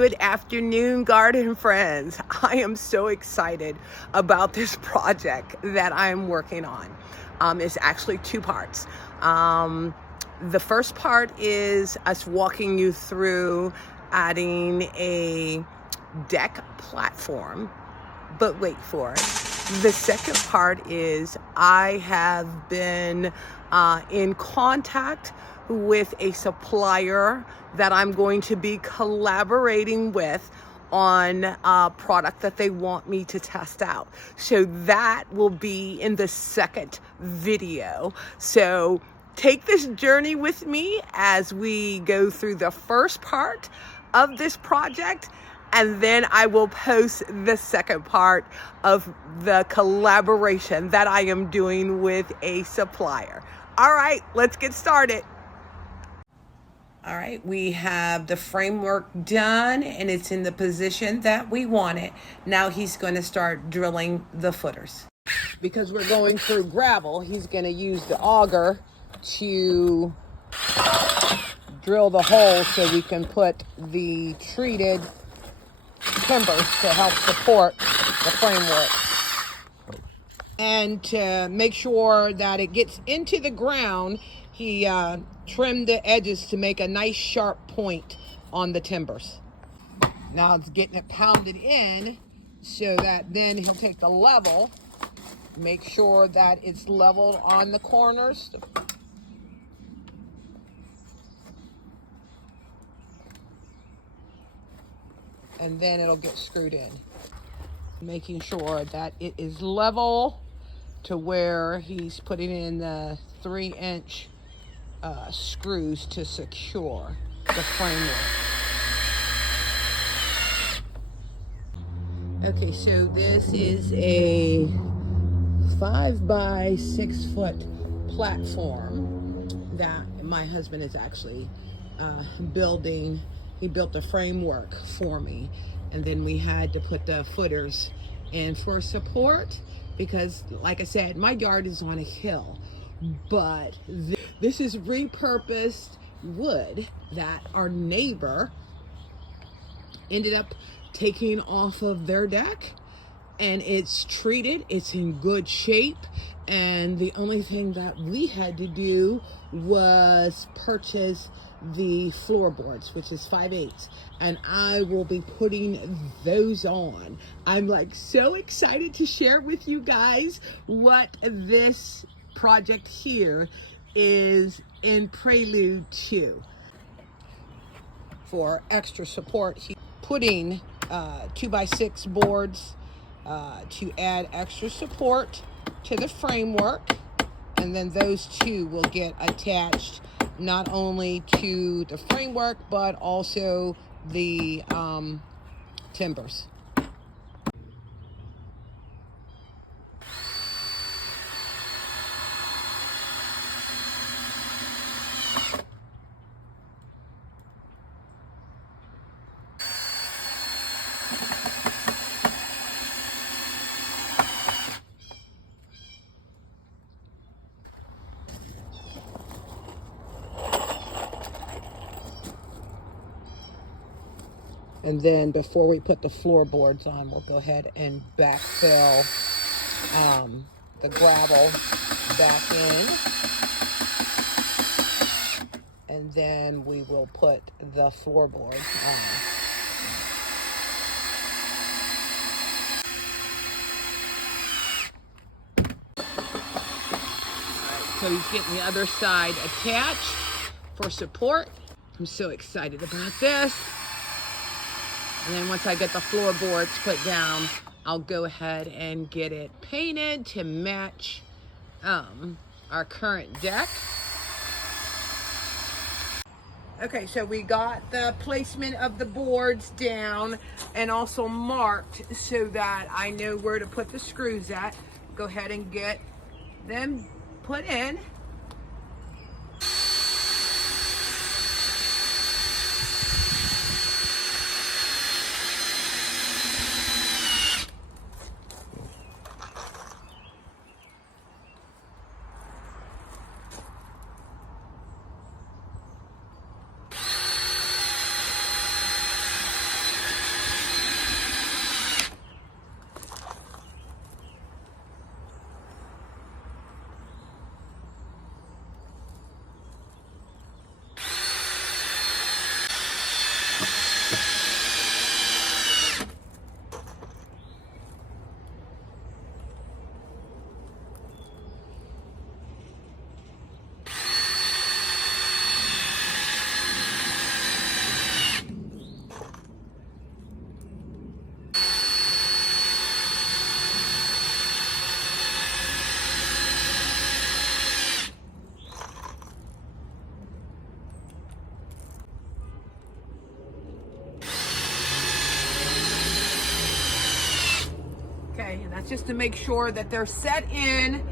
Good afternoon, garden friends. I am so excited about this project that I am working on. It's actually two parts. The first part is us walking you through adding a deck platform, but wait for it. The second part is I have been in contact with a supplier that I'm going to be collaborating with on a product that they want me to test out. So that will be in the second video. So take this journey with me as we go through the first part of this project, and then I will post the second part of the collaboration that I am doing with a supplier. All right, let's get started. All right, we have the framework done and it's in the position that we want it. Now he's going to start drilling the footers. Because we're going through gravel, he's going to use the auger to drill the hole so we can put the treated timbers to help support the framework. And to make sure that it gets into the ground, he trimmed the edges to make a nice sharp point on the timbers. Now it's getting it pounded in so that then he'll take the level, make sure that it's leveled on the corners. And then it'll get screwed in. Making sure that it is level to where he's putting in the 3-inch screws to secure the framework. Okay, so this is a 5 by 6 foot platform that my husband is actually building. He built the framework for me, and then we had to put the footers in for support because, like I said, my yard is on a hill, but this is repurposed wood that our neighbor ended up taking off of their deck, and it's treated, it's in good shape, and the only thing that we had to do was purchase the floorboards, which is 5/8, and I will be putting those on. I'm like so excited to share with you guys what this project here is in prelude to. For extra support, he's putting 2x6 boards to add extra support to the framework, and then those two will get attached not only to the framework but also the timbers. And then before we put the floorboards on, we'll go ahead and backfill the gravel back in. And then we will put the floorboards on. So he's getting the other side attached for support. I'm so excited about this. And then once I get the floorboards put down, I'll go ahead and get it painted to match our current deck. Okay, so we got the placement of the boards down and also marked so that I know where to put the screws at. Go ahead and get them put in. Okay, and that's just to make sure that they're set in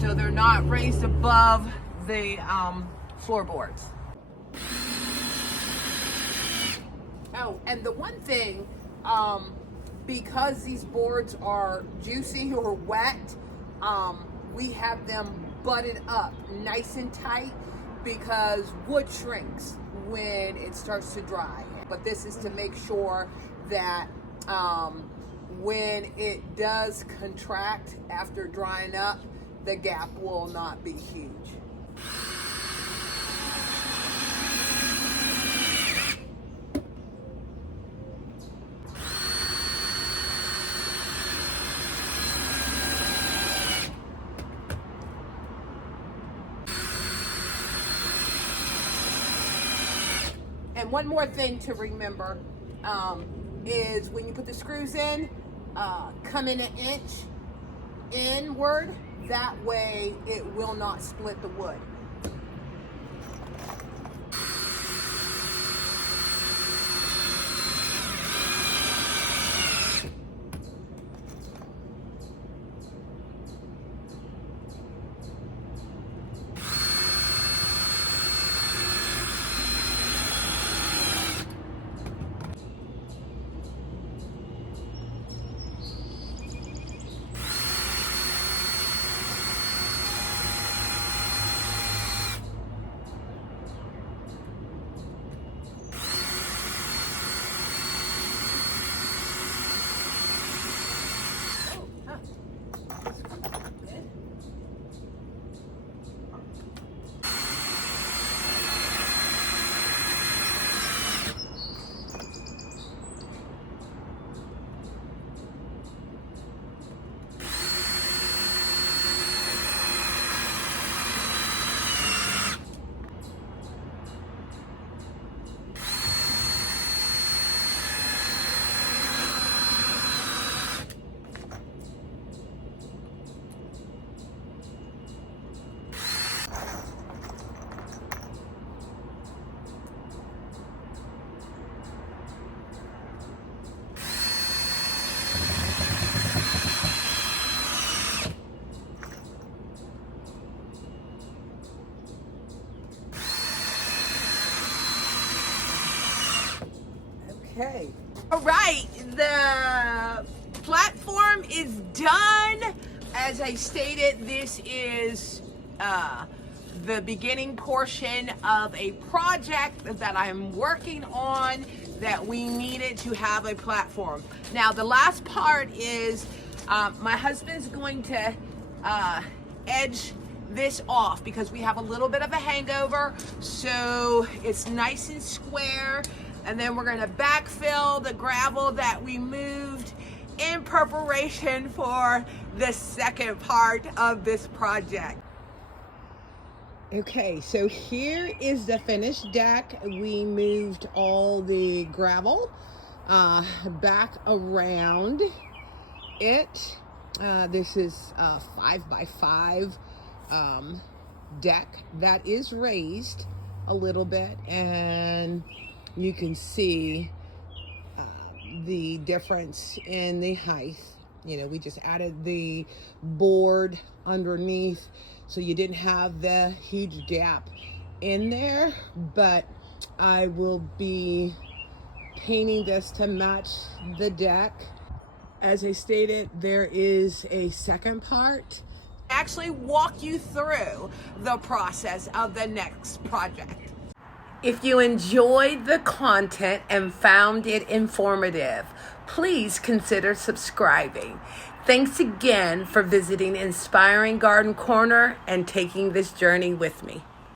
so they're not raised above the floorboards. Oh, and the one thing, because these boards are juicy or wet, we have them butted up nice and tight because wood shrinks when it starts to dry. But this is to make sure that when it does contract after drying up, the gap will not be huge. And one more thing to remember is when you put the screws in, come in an inch inward. That way it will not split the wood. Okay. All right, the platform is done. As I stated, this is the beginning portion of a project that I'm working on that we needed to have a platform. Now, the last part is my husband's going to edge this off because we have a little bit of a hangover, so it's nice and square. And then we're going to backfill the gravel that we moved in preparation for the second part of this project. Okay, so here is the finished deck. We moved all the gravel back around it. This is a 5x5 deck that is raised a little bit, and you can see the difference in the height. You know, we just added the board underneath so you didn't have the huge gap in there, but I will be painting this to match the deck. As I stated, there is a second part. Actually walk you through the process of the next project. If you enjoyed the content and found it informative, please consider subscribing. Thanks again for visiting Inspiring Garden Corner and taking this journey with me.